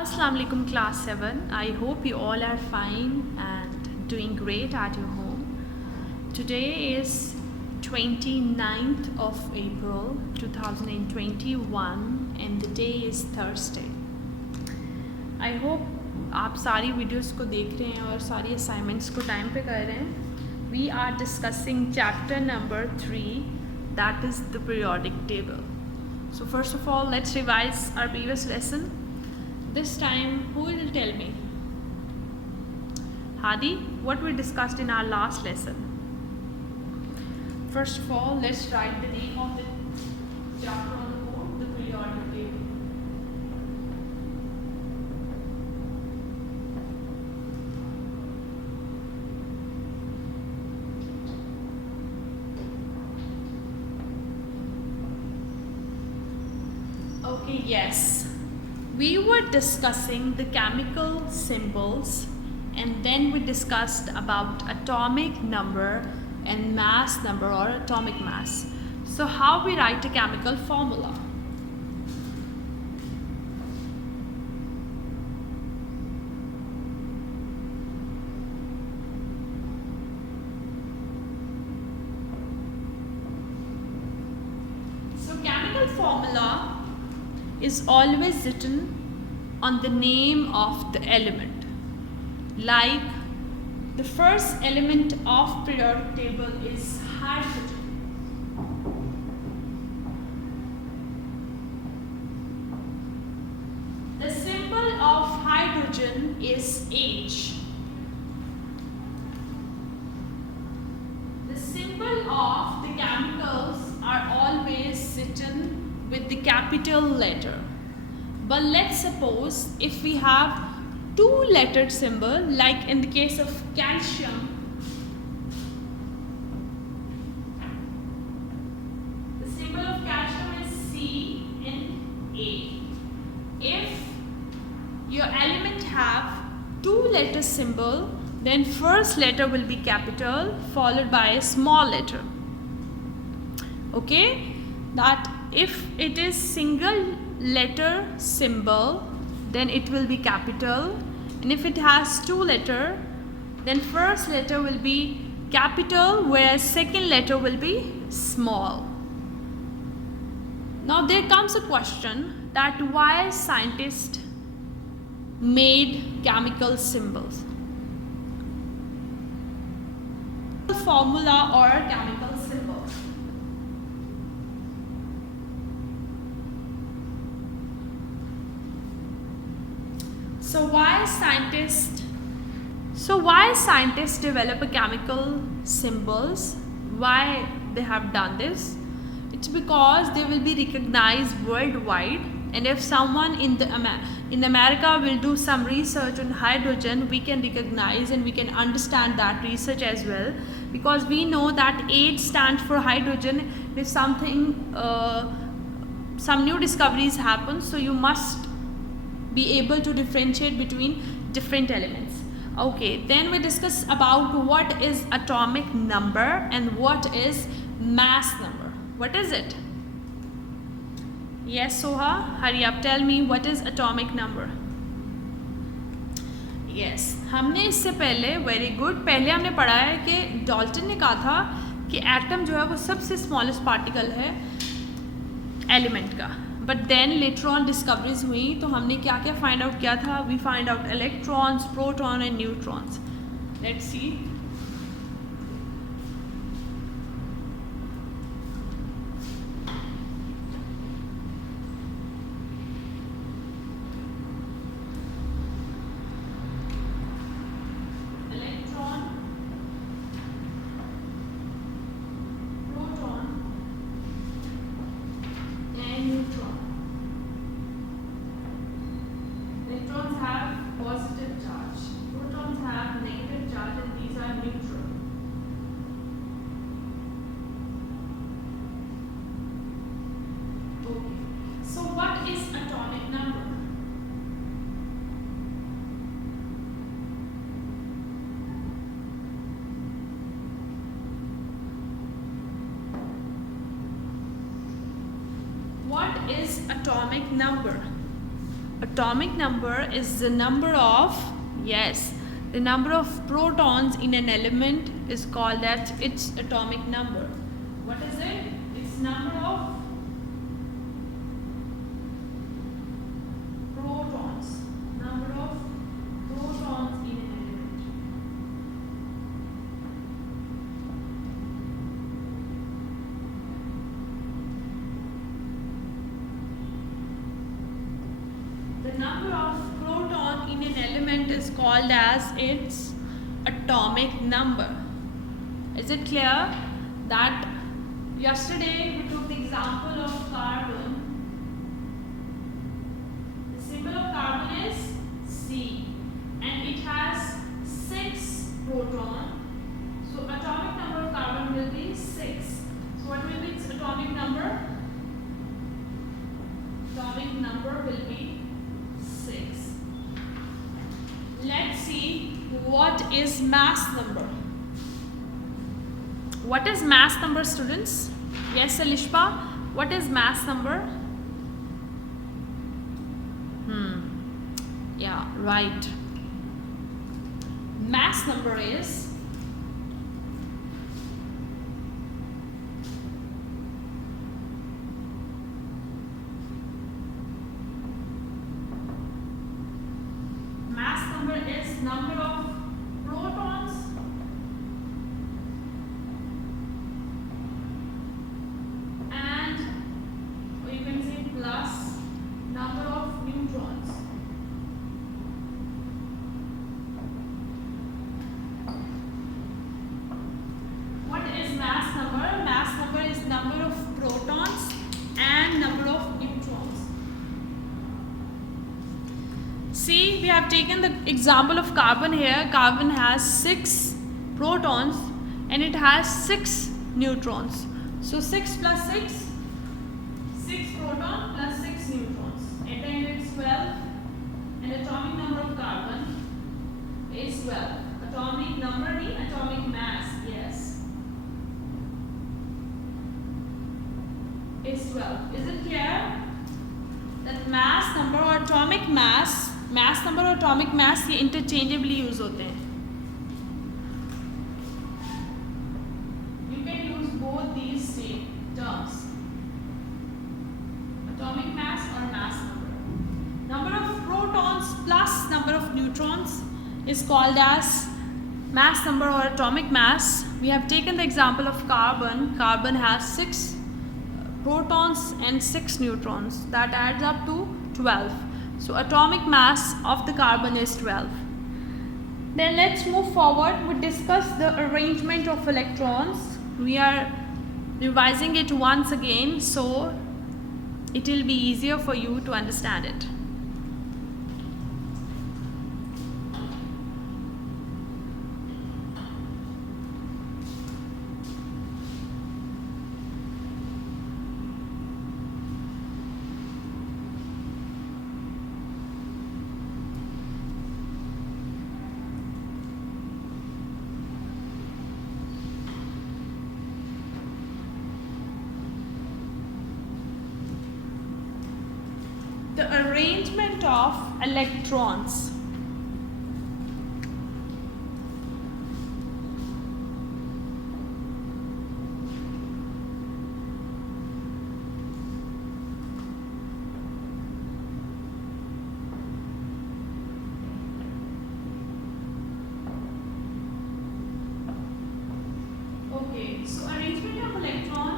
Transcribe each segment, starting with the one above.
Assalamu alaikum class 7. I hope you all are fine and doing great at your home. Today is 29th of April 2021 and the day is Thursday. I hope आप सारी videos को देख रहे हैं और सारी assignments को time पे कर रहे हैं. We are discussing chapter number 3, that is the periodic table. So first of all, let's revise our previous lesson. This time, who will tell me? Hadi, what we discussed in our last lesson? First of all, let's write the name of the chapter on the board, the periodic table. Okay, yes. We were discussing the chemical symbols and then we discussed about atomic number and mass number or atomic mass. So how we write a chemical formula? So chemical formula is always written on the name of the element. Like the first element of periodic table is hydrogen. The symbol of hydrogen is H. The symbol of the chemicals are always written with the capital letter. But let's suppose if we have two-lettered symbol, like in the case of calcium, the symbol of calcium is CNA. If your element have two-letter symbol, then first letter will be capital followed by a small letter. Okay, that if it is single letter symbol, then it will be capital, and if it has two letter, then first letter will be capital whereas second letter will be small. Now there comes a question that why scientists made chemical symbols, formula or chemical symbol. So why scientists develop a chemical symbols? Why they have done this? It's because they will be recognized worldwide, and if someone in America will do some research on hydrogen, we can recognize and we can understand that research as well, because we know that H stands for hydrogen. If something some new discoveries happen, so you must be able to differentiate between different elements. Okay, then we discuss about what is atomic number and what is mass number. What is it? Yes, Soha, hurry up, tell me what is atomic number. Yes, हमने इससे पहले very good पहले हमने पढ़ा है कि Dalton ने कहा था कि एटम जो है वो सबसे स्मॉलेस्ट पार्टिकल है एलिमेंट का. But then later on discoveries हुई तो हमने क्या क्या फाइंड आउट किया था. We find out electrons, proton and neutrons. Let's see. Electrons have positive charge, protons have negative charge, and these are neutral. Okay, so what is atomic number? What is atomic number? atomic number is the number of, yes, the number of protons in an element is called as its atomic number. What is it? It's number of protons. Number of protons in an element. The number of proton in an element is called as its atomic number. Is it clear that yesterday we took the example of carbon? The symbol of carbon is C and it has 6 protons. So atomic number of carbon will be 6. So what will be its atomic number? Atomic number will be 6. Let's see what is mass number. What is mass number, students? Yes, Alishpa, what is mass number? Yeah, right. Mass number is number of protons and, or you can say plus number of neutrons. What is mass number? Mass number is number of protons and number of neutrons. See, we have taken the example of carbon here. Carbon has 6 protons and it has 6 neutrons. So 6 plus 6, 6 proton plus 6 neutrons. At the end it's 12 and atomic number of carbon is 12. Atomic number means atomic mass, yes, is 12. Is it clear? That mass number or atomic mass, mass number और atomic mass ये interchangeably use होते हैं. You can use both these terms, atomic mass or mass number. Number of protons plus number of neutrons is called as mass number or atomic mass. We have taken the example of carbon. Carbon has 6 protons and 6 neutrons. That adds up to 12. So atomic mass of the carbon is 12. Then let's move forward. We discuss the arrangement of electrons. We are revising it once again so it will be easier for you to understand it. The arrangement of electrons. Okay, so arrangement of electron,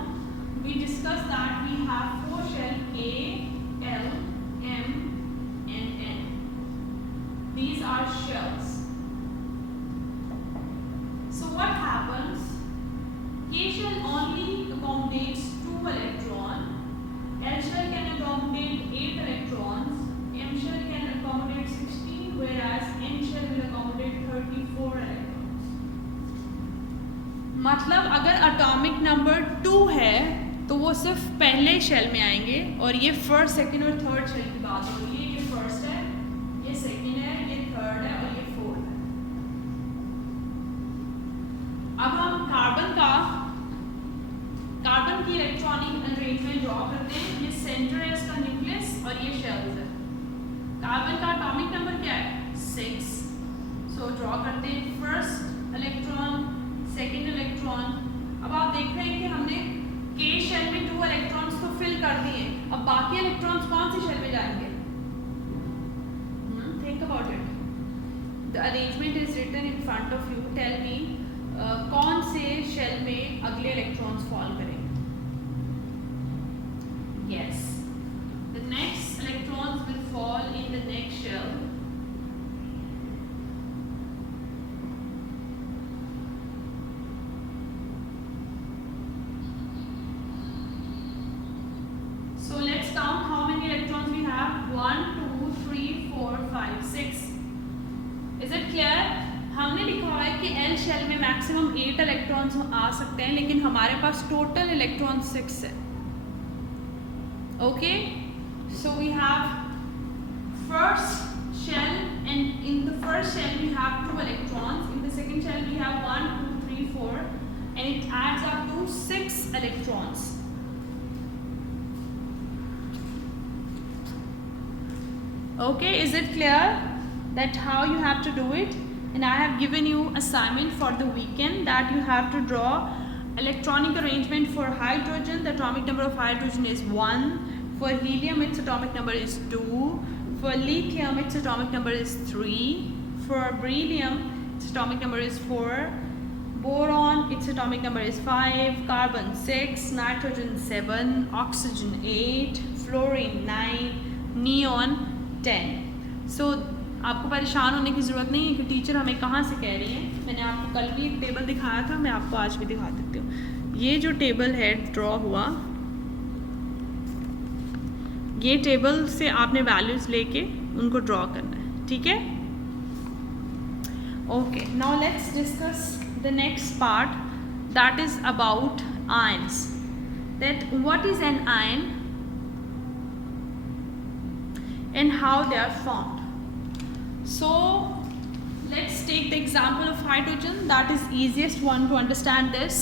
we discussed that we have 4 shells A, L, M and N. These are shells. So what happens? K shell only accommodates 2 electrons. L shell can accommodate 8 electrons. M shell can accommodate 16, whereas N shell will accommodate 34 electrons. मतलब अगर atomic number 2 है तो वो सिर्फ पहले shell में आएंगे और ये फर्स्ट, सेकंड और थर्ड शेल की बात हो रही है. ये फर्स्ट है, ये सेकंड है, ये थर्ड है और ये फोर्थ है. अब हम कार्बन की इलेक्ट्रॉनिक अरेंजमेंट ड्रॉ करते हैं. ये सेंटर है इसका न्यूक्लियस और ये शेल्स है. कार्बन का एटॉमिक नंबर क्या है 6. सो ड्रॉ करते हैं फर्स्ट इलेक्ट्रॉन, सेकेंड इलेक्ट्रॉन. अब आप देख रहे हैं कि हमने के शेल में 2 इलेक्ट्रॉन्स तो फिल कर दिए. अब बाकी इलेक्ट्रॉन्स कौन सी शेल में जाएंगे? Think about it. The arrangement is written in front of you. Tell me कौन से शेल में अगले इलेक्ट्रॉन्स फॉल करेंगे? Yes, the next electrons will fall in the next shell. So let's count how many electrons we have. 1, 2, 3, 4, 5, 6. Is it clear? हमने लिखा हुआ है कि L शेल में मैक्सिमम 8 इलेक्ट्रॉन्स आ सकते हैं, लेकिन हमारे पास टोटल इलेक्ट्रॉन 6 है. Okay, so we have first shell, and in the first shell we have 2 electrons. In the second shell we have 1, 2, 3, 4, and it adds up to 6 electrons. Okay, is it clear that how you have to do it? And I have given you assignment for the weekend that you have to draw electronic arrangement for hydrogen. The atomic number of hydrogen is 1. For helium its atomic number is 2. For lithium its atomic number is 3. For beryllium its atomic number is 4. Boron its atomic number is 5. Carbon 6. Nitrogen 7. Oxygen 8. Fluorine 9. Neon 10. So आपको परेशान होने की ज़रूरत नहीं है कि teacher हमें कहाँ से कह रही है. मैंने आपको कल भी एक टेबल दिखाया था, मैं आपको आज भी दिखा देती हूँ. ये जो टेबल है ड्रॉ हुआ, ये टेबल से आपने वैल्यूज़ लेके उनको ड्रॉ करना है. ठीक है? Okay, now let's discuss the next part, that is about ions. That what is an ion and how they are formed. So let's take the example of hydrogen. That is easiest one to understand this.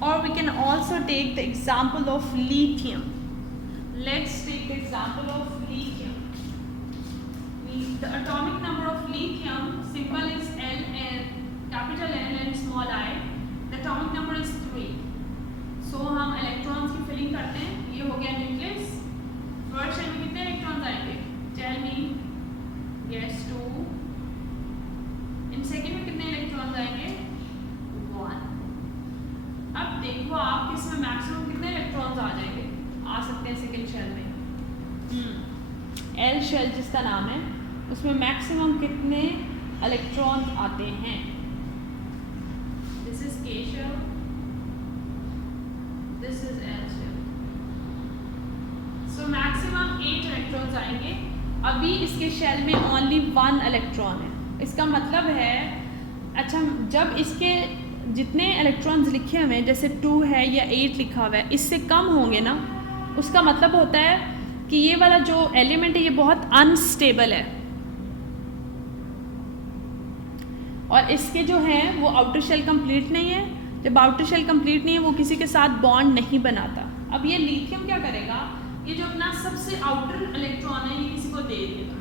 Or we can also take the example of lithium. Let's take the example of lithium. The atomic number of lithium symbol is L, capital L and small I. The atomic number is 3. So हम electrons की filling करते हैं. ये हो गया nucleus. First shell में कितने electrons आएंगे? Tell me. Yes, 2. In second में कितने electrons आएंगे? 1. अब देखो आप इसमें maximum कितने electrons आ जाएंगे? आ सकते हैं सेकेंड शेल में. एल शेल जिसका नाम है, उसमें मैक्सिमम कितने इलेक्ट्रॉन्स आते हैं? This is K shell, this is L shell. So maximum 8 electrons आएंगे. अभी इसके शेल में ओनली 1 इलेक्ट्रॉन है. इसका मतलब है, अच्छा, जब इसके जितने इलेक्ट्रॉन्स लिखे हुए हैं, जैसे 2 है या 8 लिखा हुआ है, इससे कम होंगे ना, उसका मतलब होता है कि ये वाला जो एलिमेंट है ये बहुत अनस्टेबल है, और इसके जो हैं वो आउटर शेल कंप्लीट नहीं है. जब आउटर शेल कंप्लीट नहीं है वो किसी के साथ बॉन्ड नहीं बनाता. अब ये लिथियम क्या करेगा? ये जो अपना सबसे आउटर इलेक्ट्रॉन है ये किसी को दे देगा.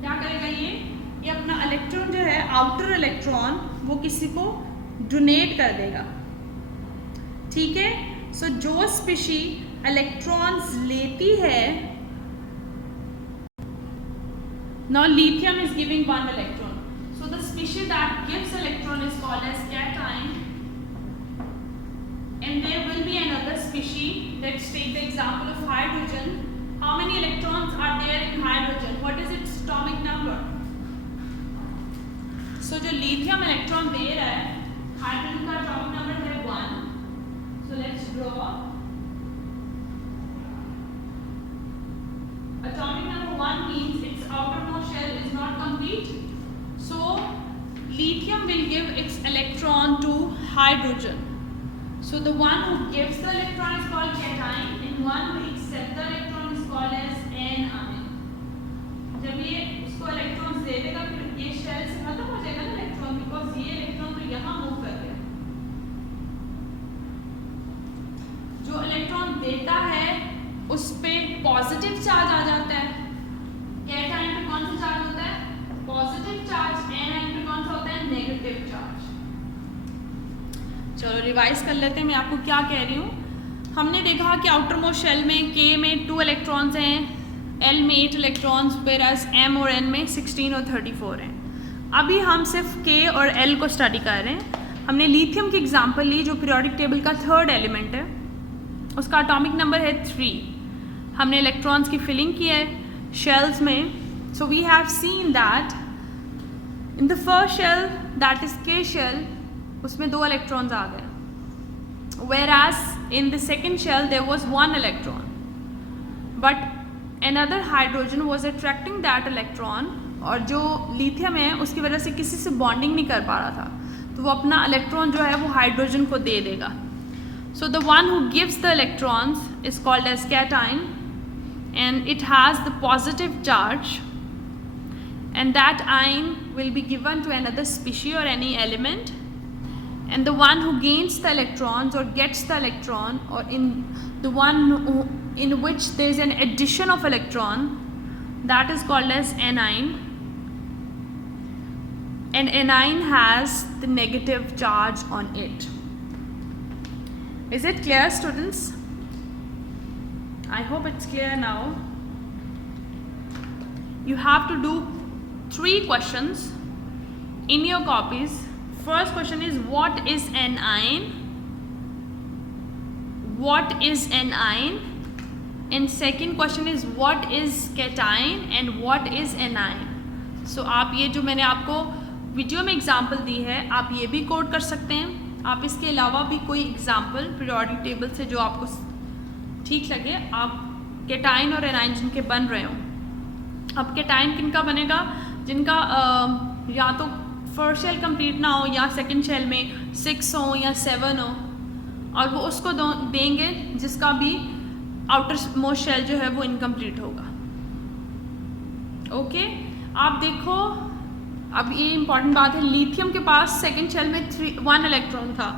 क्या करेगा ये अपना इलेक्ट्रॉन जो है, आउटर इलेक्ट्रॉन, वो किसी को डोनेट कर देगा. ठीक है? सो जो स्पीशी इलेक्ट्रॉन्स लेती है, now lithium is giving 1 electron, so the species that gives electron is called as cation, and there will be another species. Let's take the example of hydrogen. How many electrons are there in hydrogen? What is its atomic number? So जो lithium electron दे रहा है, hydrogen का atomic number है 1. So let's draw. Atomic number 1 means its outermost shell is not complete. So lithium will give its electron to hydrogen. So the one who gives the electron is called cation, and one who accepts the electron is called as anion. जब ये उसको electrons they देगा फिर ये shell से खत्म हो जाएगा ना इलेक्ट्रॉन, बिकॉज ये इलेक्ट्रॉन तो यहाँ मूव कर रहे हैं। जो इलेक्ट्रॉन देता है उस पे पॉजिटिव चार्ज आ जाता है। कैटायन पे कौन सा चार्ज होता है? Positive charge. एनायन पे कौन सा होता है? Negative charge. चलो रिवाइज कर लेते हैं मैं आपको क्या कह रही हूँ। हमने देखा कि आउटर मोस्ट शेल में K में 2 इलेक्ट्रॉन्स हैं, L में 8 इलेक्ट्रॉन्स, वेराज M और N में 16 और 34 हैं। अभी हम सिर्फ K और L को स्टडी कर रहे हैं। हमने लिथियम की एग्जांपल ली जो पीरियोडिक टेबल का 3rd एलिमेंट है, उसका एटॉमिक नंबर है 3। हमने इलेक्ट्रॉन्स की फिलिंग की है शेल्स में। So we have seen that in the first shell that is K shell, उसमें 2 इलेक्ट्रॉन्स आ गए, whereas in the second shell there was 1 electron, but another hydrogen was attracting that electron, और जो lithium है उसकी वजह से किसी से बॉन्डिंग नहीं कर पा रहा था, तो वो अपना इलेक्ट्रॉन जो है वो हाइड्रोजन को दे देगा। So the one who gives the electrons is called as cation, and it has the positive charge, and that ion will be given to another species or any element, and the one who gains the electrons or gets the electron, or in the one in which there is an addition of electron, that is called as anion, and anion has the negative charge on it. Is it clear, students? I hope it's clear now. You have to do 3 questions in your copies. First question is, what is an ion? What is an ion? And second question is, what is cation and what is anion? So आप ये जो मैंने आपको video में example दी है, आप ये भी कोड कर सकते हैं। आप इसके अलावा भी कोई एग्जाम्पल पीरियोडिक टेबल से जो आपको ठीक लगे, आप कैटायन और एनायन जिनके बन रहे हो। अब कैटायन किनका बनेगा? जिनका या तो फर्स्ट शेल कंप्लीट ना हो या सेकंड शेल में 6 हो या 7 हो, और वो उसको देंगे जिसका भी आउटर मोस्ट शेल जो है वो इनकम्प्लीट होगा। ओके, आप देखो अब ये इंपॉर्टेंट बात है, लिथियम के पास सेकंड शेल में 1 इलेक्ट्रॉन था,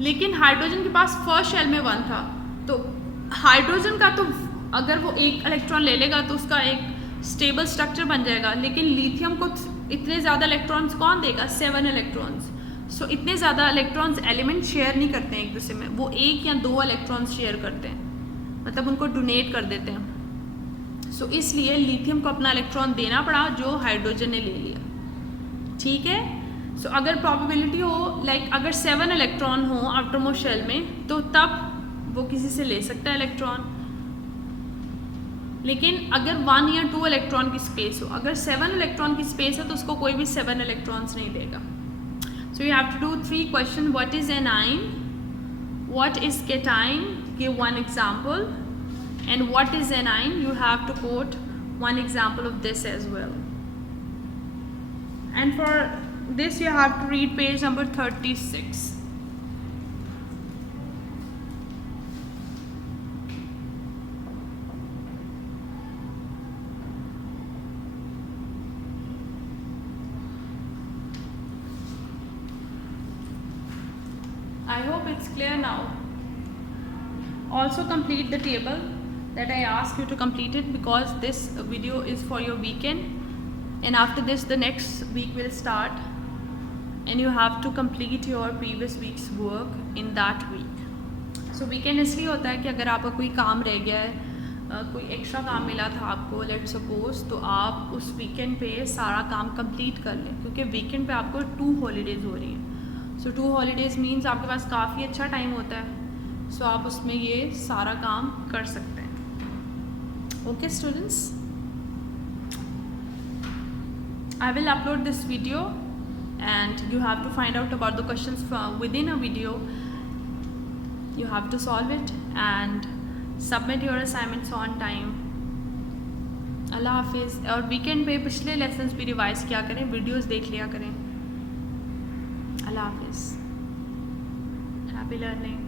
लेकिन हाइड्रोजन के पास फर्स्ट शेल में 1 था। तो हाइड्रोजन का तो अगर वो 1 इलेक्ट्रॉन ले लेगा तो उसका एक स्टेबल स्ट्रक्चर बन जाएगा, लेकिन लिथियम को इतने ज़्यादा इलेक्ट्रॉन्स कौन देगा? 7 इलेक्ट्रॉन्स। सो इतने ज़्यादा इलेक्ट्रॉन्स एलिमेंट शेयर नहीं करते हैं एक दूसरे में, वो 1 या 2 इलेक्ट्रॉन्स शेयर करते हैं, मतलब उनको डोनेट कर देते हैं। सो इसलिए लिथियम को अपना इलेक्ट्रॉन देना पड़ा जो हाइड्रोजन ने ले लिया। ठीक है। सो अगर प्रोबेबिलिटी हो लाइक अगर 7 इलेक्ट्रॉन हो आउटर मोस्ट शेल में, तो तब वो किसी से ले सकता है इलेक्ट्रॉन। लेकिन अगर 1 या 2 इलेक्ट्रॉन की स्पेस हो, अगर 7 इलेक्ट्रॉन की स्पेस है तो उसको कोई भी 7 इलेक्ट्रॉन्स नहीं देगा। So you have to do 3 question. What is anion, what is cation, give 1 example, and what is anion, you have to quote 1 example of this as well. And for this you have to read page number 36. I hope it's clear now. Also complete the table that I asked you to complete it, because this video is for your weekend. And after this the next week will start, and you have to complete your previous week's work in that week. So weekend इसलिए होता है कि अगर आपका कोई काम रह गया है, कोई एक्स्ट्रा काम मिला था आपको लेट सपोज, तो आप उस वीकेंड पे सारा काम कंप्लीट कर लें, क्योंकि वीकेंड पे आपको 2 हॉलीडेज़ हो रही हैं। सो 2 हॉलीडेज़ मीन्स आपके पास काफ़ी अच्छा टाइम होता है, सो आप उसमें ये सारा काम कर सकते हैं। Okay students, I will upload this video and you have to find out about the questions from within a video. You have to solve it and submit your assignments on time. अल्लाह हाफिज़। और weekend पे पिछले lessons भी revise किया करें, videos देख लिया करें। अल्लाह हाफिज़, हैप्पी लर्निंग।